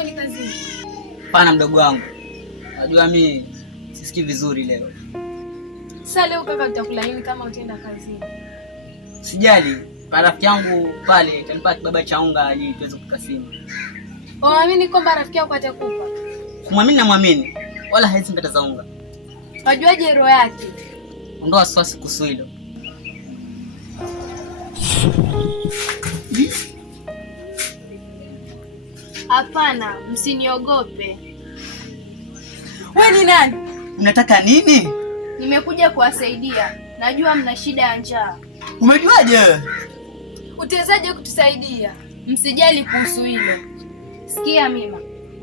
wewe ni kazini? Pana mdogo wangu. Najua mimi sisikii vizuri leo. Sasa leo kaka utakula nini kama utaenda kazini? Sijali, rafiki yangu pale atanipa kibaba cha unga ili tuweze kukasini. Unaamini kwamba rafiki yako atakupa? Kumwamini na muamini, wala hawezi nikataza unga. Wajuaje roho yake? Ondoa wasiwasi kuhusu hilo. Hapana, msiniogope. Wewe ni nani? Unataka nini? Nimekuja kuwasaidia. Najua mna shida ya njaa. Umejuaje? Utawezaje kutusaidia? Msijali kuhusu hilo. Sikia Mima,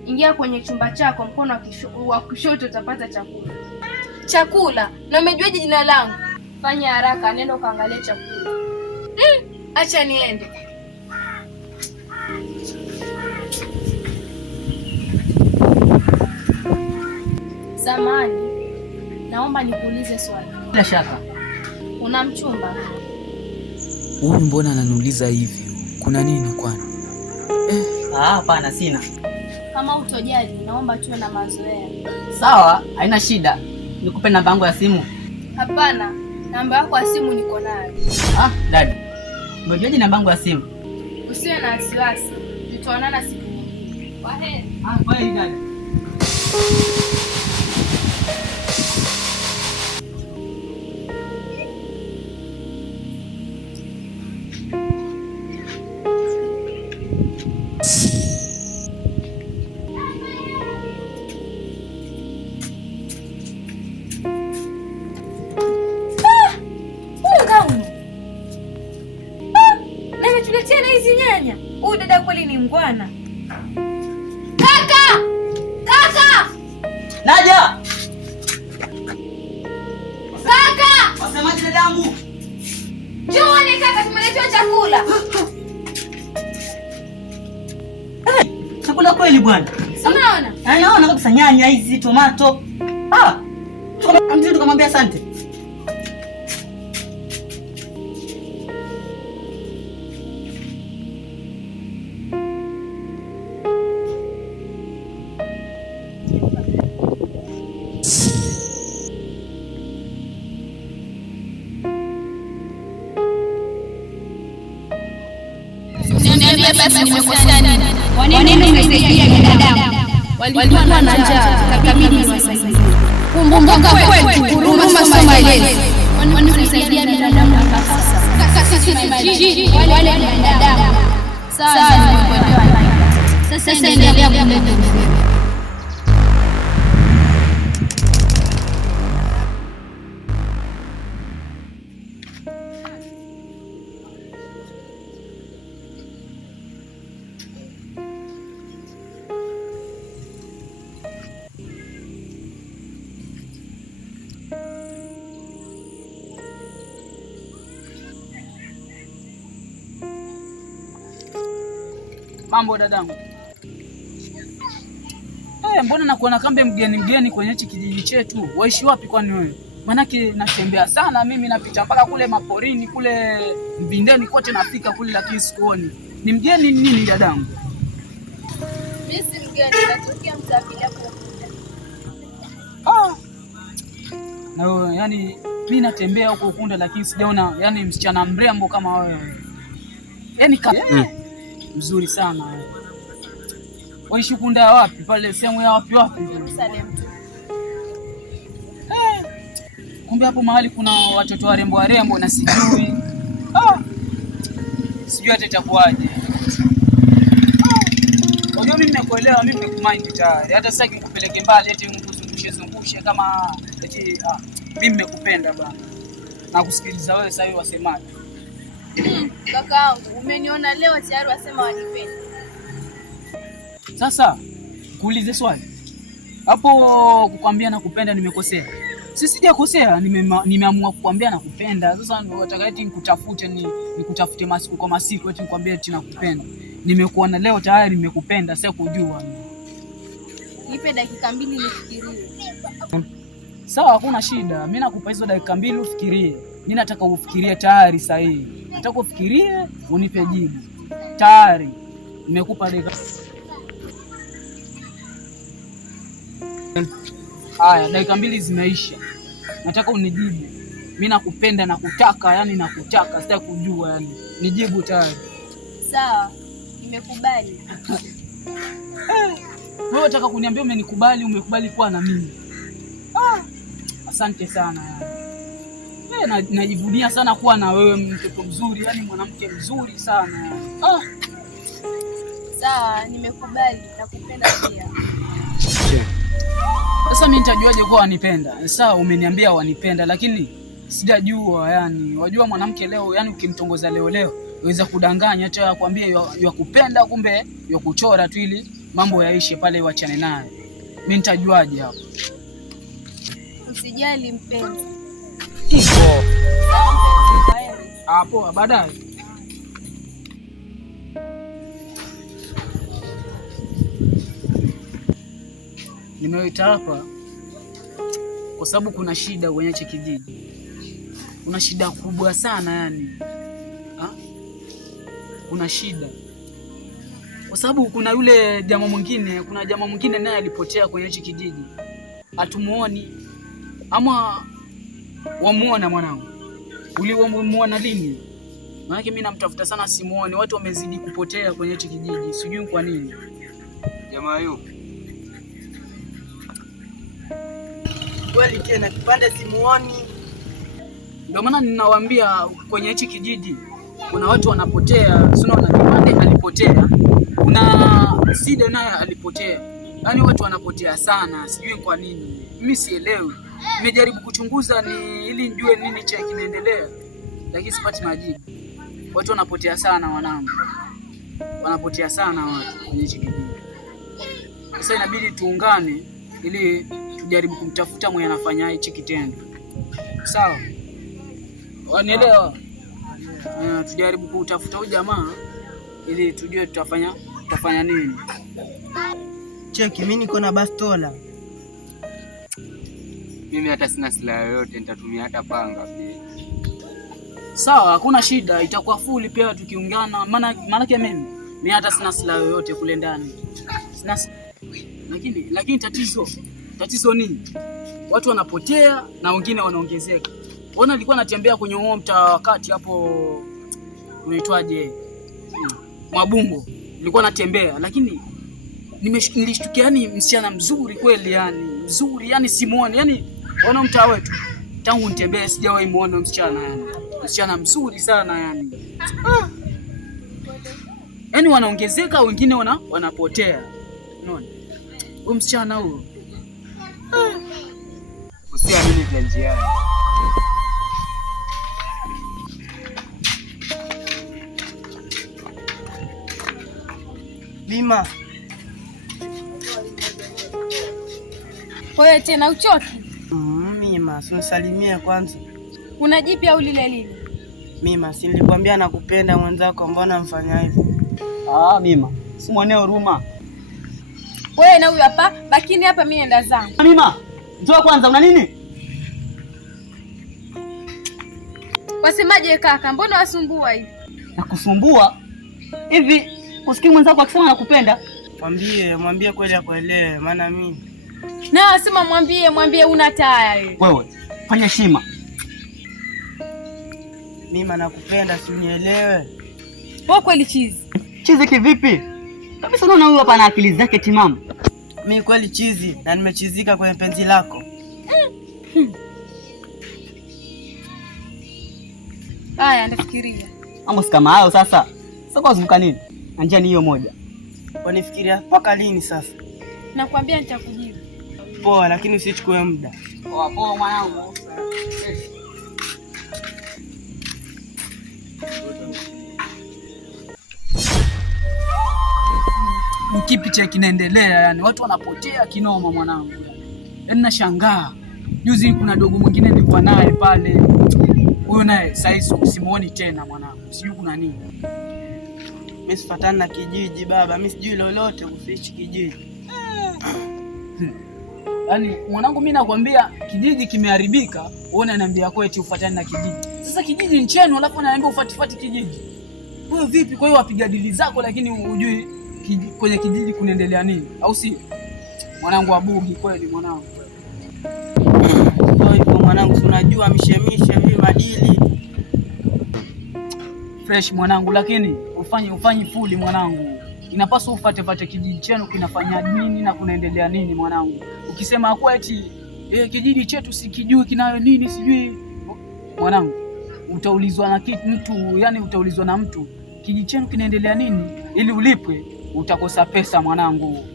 ingia kwenye chumba chako, mkono wa kushoto utapata chakula. Chakula? Na umejuaje jina langu? Fanya haraka, nenda ukaangalie chakula. Acha niende. Samani, naomba nikuulize swali. Bila shaka. Una mchumba? Huyu mbona ananiuliza hivyo? Kuna nini kwani? Hapana, sina. Kama utojali, naomba tuwe na mazoea. Sawa, haina shida. Nikupe namba yangu ya simu. Hapana, namba yako ya simu niko nayo. Dad. Umejuaje namba yangu ya simu? Usiwe na wasiwasi. Tutaonana siku nyingine. Kwaheri. Kwaheri dad. Huyu dada kweli ni mngwana. Kaka! Kaka! Naja! Kaka! Wasemaje dadangu? Njoo kaka, tumeletewa chakula. Chakula kweli bwana. Unaona? Naona kabisa nyanya hizi, tomato. Tukamwambia asante. Basi nimekosea nini? Waneno umesaidia binadamu. Walikuwa na njaa, ikabidi niwasaidie. Kumbuka kwetu, huruma soma ile. Waneno umesaidia binadamu na sasa. Sisi ni majini, wale ni binadamu. Sawa, nimekuelewa. Sasa endelea kuleta. Mambo dadangu. Mbona nakuona kambe mgeni kwenye hichi kijiji chetu? Waishi wapi kwani wewe? Manake natembea sana mimi, napita mpaka kule maporini kule Mbindeni kote nafika kule, lakini sikuoni. Ni mgeni nini dadangu? Mimi si mgeni, natokea msafiri hapo. Na yani mimi natembea huko Ukunda, lakini sijaona yani msichana mrembo kama wewe. Yani mzuri sana. Waishi Ukunda wapi? Pale sehemu ya wapi? Salem. Kumbe hapo mahali kuna watoto warembo na sijui. Sijui hata itakuwaje. Unajua mimi nakuelewa, mimi nimekumind tayari. Hata sitaki nikupeleke mbali eti nikuzungushe kama eti mimi nimekupenda bwana. Na kusikiliza wewe sasa hivi wasemaje? Kakaangu, umeniona leo tayari wasema wanipenda. Sasa kuulize swali. Hapo kukwambia nakupenda nimekosea? Sisi sijakosea, nimeamua kukwambia nakupenda. Sasa nataka eti nikutafute masiku kwa masiku eti nikwambie eti nakupenda. Nimekuona leo tayari nimekupenda, sasa kujua. Nipe dakika 2 nifikirie. Sawa, hakuna shida. Mimi nakupa hizo dakika 2 ufikirie. Mimi nataka ufikirie tayari sasa hivi. Nataka ufikirie unipe jibu. Tayari nimekupa dakika. Haya, dakika 2 zimeisha. Nataka unijibu. Mimi nakupenda na kutaka, yani nakutaka, sitaki kujua yani. Nijibu tayari. Sawa, nimekubali. Wewe unataka kuniambia umekubali kuwa na mimi? Asante sana yani. Najivunia sana kuwa na wewe, mtoto mzuri, yani mwanamke mzuri sana yani. Sawa, nimekubali, nakupenda pia. Sasa mimi nitajuaje kuwa wanipenda? Sawa, umeniambia wanipenda, lakini sijajua yani. Wajua mwanamke leo yani ukimtongoza leo unaweza kudanganya hata akwambia yakupenda kumbe yakuchora tu ili mambo yaishe pale wachane naye. Mimi nitajuaje hapo? Usijali mpenzi. Hivyo. Hapo baadaye. Nimeita hapa kwa sababu kuna shida kwenye hichi kijiji. Kuna shida kubwa sana yani. Kuna shida. Kwa sababu kuna jamaa mwingine naye alipotea kwenye hichi kijiji. Hatumuoni. Ama wamuona mwanangu? Ulimuona lini? Maana mimi namtafuta sana simuoni. Watu wamezidi kupotea kwenye hichi kijiji. Sijui kwa nini. Jamaa yupi? Kweli tena kipande simuoni. Ndio maana ninawaambia kwenye hichi kijiji kuna watu wanapotea. Sio na kipande alipotea. Kuna Side naye alipotea. Yaani watu wanapotea sana. Sijui kwa nini. Mimi sielewi. Nimejaribu kuchunguza ili nijue nini cha kinaendelea. Lakini sipati majibu. Watu wanapotea sana wanangu. Wanapotea sana watu kwenye hichi kijiji. Sasa inabidi tuungane ili tujaribu kumtafuta mwenye anafanya hichi kitendo. Sawa? Wanielewa? Tujaribu kutafuta huyu jamaa ili tujue tutafanya nini. Cheki, mimi niko na bastola. Mimi hata sina silaha yoyote, nitatumia hata panga pia. Sawa, hakuna shida, itakuwa fuli pia tukiungana. Maana mimi hata sina silaha yoyote kule ndani. Lakini tatizo nini? Watu wanapotea na wengine wanaongezeka. Ona nilikuwa natembea kwenye huo mtaa wakati hapo unaitwaje? Mwabungo. Nilikuwa natembea lakini nilishtukia yani msichana mzuri kweli yani. Mzuri yani simuoni yani ona mtaa wetu. Tangu nitembea sijawahi muona msichana yani. Msichana mzuri sana yani. Yaani wanaongezeka wengine wanapotea. Unaona? Huyu msichana huyo. Usiamini vya njiani. Bima. Wewe tena uchoki? Mima, unisalimie kwanza. Una jipi au lile lile? Mima, si nilikwambia nakupenda mwenzako, mbona mfanya hivyo? Mima, si mwenye huruma. Wewe na huyu hapa, bakini hapa mimi nenda zangu. Mima, njoo kwanza, una nini? Wasemaje kaka? Mbona wasumbua hivi? Nakusumbua? Hivi usikii mwenzako akisema nakupenda? Mwambie kweli akuelewe, maana mimi. Na wasema mwambie una taya wewe. Fanya heshima. Mima nakupenda, si unielewe. Wewe kweli chizi. Chizi kivipi? Kabisa unaona huyu hapa na akili zake timamu. Mimi kweli chizi na nimechizika kwenye penzi lako. Haya ndafikiria. Amos kama hayo sasa. Sasa kuzunguka nini? Njia ni hiyo moja. Wanifikiria mpaka lini sasa? Nakwambia nitakujibu. Poa, lakini usichukue muda. Poa mwanangu. Kipi cha kinaendelea yani? Watu wanapotea kinoma mwanangu. Yaani nashangaa. Juzi kuna dogo mwingine nilikuwa naye pale. Huyo naye saizi simuoni tena mwanangu. Sijui kuna nini. Mimi sifatana na kijiji baba. Mimi sijui lolote kuhusu kijiji. Yaani mwanangu mimi nakwambia kijiji kimeharibika, wewe unaniambia kwa eti ufuatane na kijiji. Sasa kijiji ni chenu alafu unaniambia ufuatifuati kijiji. Wewe vipi? Kwa hiyo wapiga dili zako lakini hujui kwenye kijiji kunaendelea nini? Au si? Mwanangu abugi kweli mwanangu. Ndio hivyo mwanangu, unajua mishemishe hivi madili. Fresh mwanangu, lakini ufanye fuli mwanangu. Inapaswa ufuate kijiji chenu kinafanya nini na kunaendelea nini mwanangu. Ukisema kwa eti kijiji chetu sikijui kinayo nini sijui mwanangu, utaulizwa na mtu, yani utaulizwa na mtu kijiji chenu kinaendelea nini ili ulipwe, utakosa pesa mwanangu.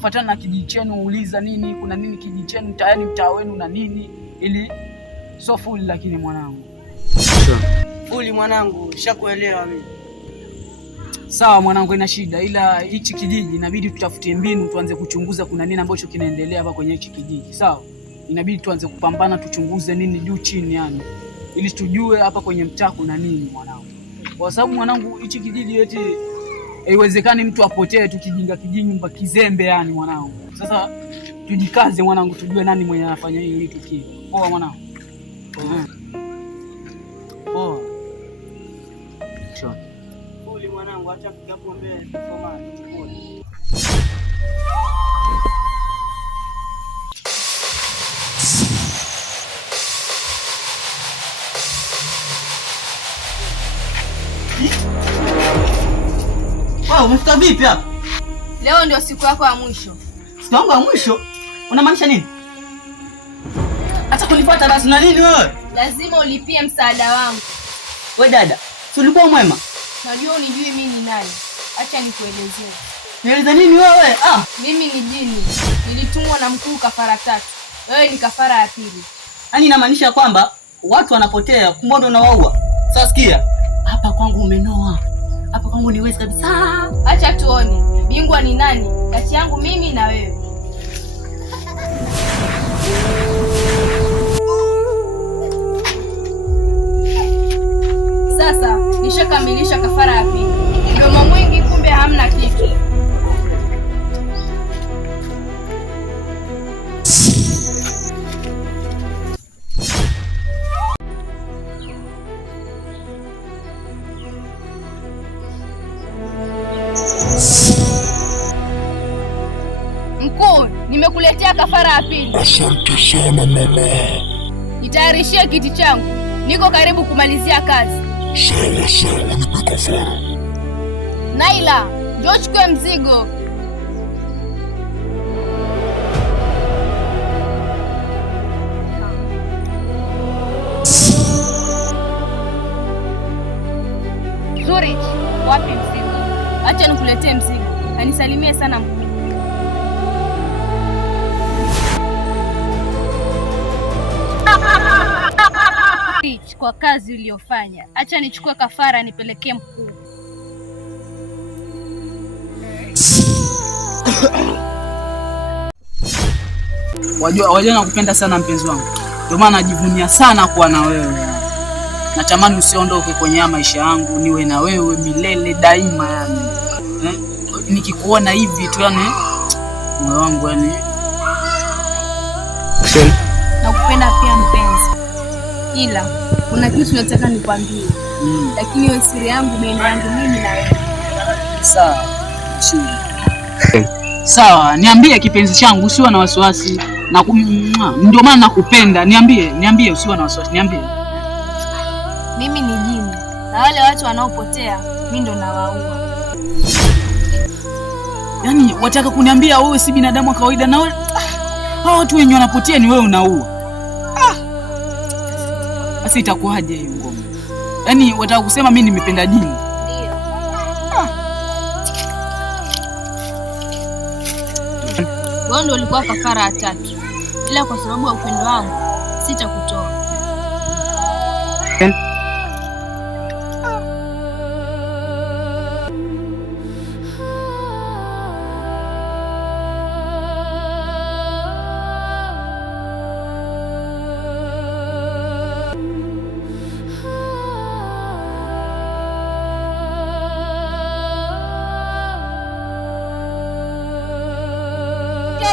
Fuatana na kijiji chenu, uuliza nini, kuna nini kijiji chenu, tayari mtaa wenu na nini, ili so fuli. Lakini mwanangu fuli mwanangu, nishakuelewa mimi. Sawa mwanangu, ina shida, ila hichi kijiji inabidi tutafutie mbinu, tuanze kuchunguza kuna nini ambacho kinaendelea hapa kwenye hichi kijiji. Sawa, inabidi tuanze kupambana, tuchunguze nini juu chini, yani ili tujue hapa kwenye mtaa kuna nini mwanangu, kwa sababu mwanangu hichi kijiji eti haiwezekani mtu apotee tu kijinga kizembe, yani mwanangu. Sasa tujikaze mwanangu, tujue nani mwenye anafanya hili tukio. Poa mwanangu. Poa. Sure. Fuli mwanangu, acha hapo mbele tusomane. Wow, umefika vipi hapa? Leo ndio siku yako ya mwisho. Siku yangu ya mwisho? Unamaanisha nini? Acha kunifuata basi, na nini wewe? Lazima ulipie msaada wangu. Wewe dada, si ulikuwa mwema? Najua unijui mimi ni nani. Acha nikuelezee. Nieleza nini wewe? Mimi ni jini. Nilitumwa na mkuu kafara 3. Wewe ni kafara ya 2. Yaani inamaanisha kwamba watu wanapotea, kumbe ndo unawaua. Sasa sikia, hapa kwangu umenoa. Hapa kwangu ni wezi kabisa. Acha tuone. Bingwa ni nani kati yangu mimi na wewe? Sasa nishakamilisha kafara ya 2. Mdomo mwingi kumbe hamna kitu. Mkuu, nimekuletea kafara ya 2. Asante sana mama. Nitayarishie kiti changu. Niko karibu kumalizia kazi. Sawa, nipe kafara. Naila, njoo chukue mzigo. Zuri, wapi mzigo? Acha nikuletee mzigo. Kanisalimie sana mkuu. Kwa kazi uliyofanya. Acha nichukue kafara nipelekee mkuu. Wajua nakupenda sana mpenzi wangu. Ndio maana najivunia sana kuwa na wewe. Natamani usiondoke kwenye maisha yangu, niwe na wewe milele daima yani. Nikikuona hivi tu yani moyo wangu yani. Nakupenda pia mpenzi. Ila kuna kitu nataka nikwambie. Lakini hiyo siri yangu baina yangu mimi na wewe. Sawa. Sawa, niambie kipenzi changu, usiwe na wasiwasi. Ndio maana nakupenda. Niambie usiwe na wasiwasi, niambie. Mimi ni jini. Na wale watu wanaopotea, mimi ndo nawaua. Yaani wataka kuniambia wewe si binadamu wa kawaida na hao watu wenye wanapotea ni wewe unaua. Sasa itakuwaje hiyo ngoma? Yaani wataka kusema mimi nimependa jini? Ndio. Wewe ndio ulikuwa kafara ya 3. Ila kwa sababu ya upendo wangu sitakutoa.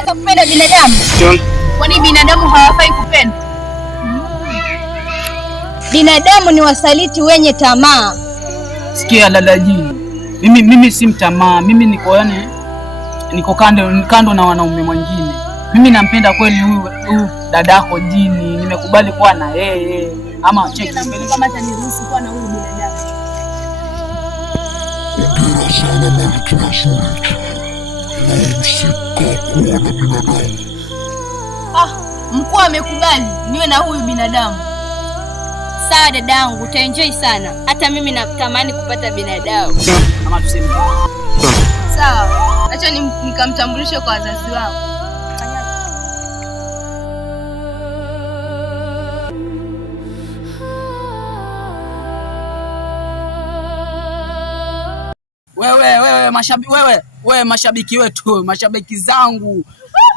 Kupenda binadamu. Kwani binadamu hawafai kupenda? Binadamu ni wasaliti wenye tamaa. Sikia dada jini. Mimi si mtamaa. Mimi niko niko kando na wanaume wengine. Mimi nampenda kweli huyu dadako Jini, nimekubali kuwa na yeye. Ama cheki kama ataniruhusu kuwa na huyu binadamu. Ongera sana Malkia Nzuri. Nahusika kuwa na binadamu. Mkuu amekubali niwe na huyu binadamu. Sawa dadangu, utaenjoy sana. Hata mimi natamani kupata binadamu. Kama tuseme. Sawa, acha nikamtambulishe kwa wazazi wangu. Wewe mashabiki wetu, mashabiki zangu.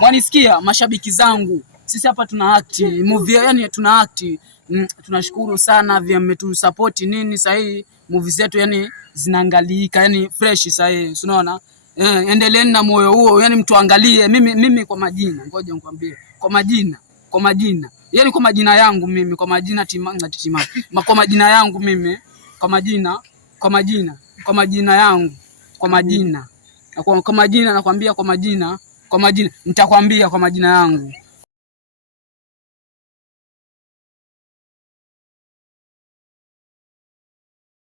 Mwanisikia mashabiki zangu. Sisi hapa tuna act movie, yani tuna act. Tunashukuru sana vya mmetusupport nini sahi movie zetu yani zinaangalika yani fresh sahi. Unaona? Endeleeni na moyo huo, yani mtuangalie. Mimi kwa majina, ngoja nikwambie. Kwa majina. Yani kwa majina yangu mimi, kwa majina kwa majina yangu mimi, kwa majina yangu. Kwa majina nakwambia, kwa majina nitakwambia kwa majina yangu.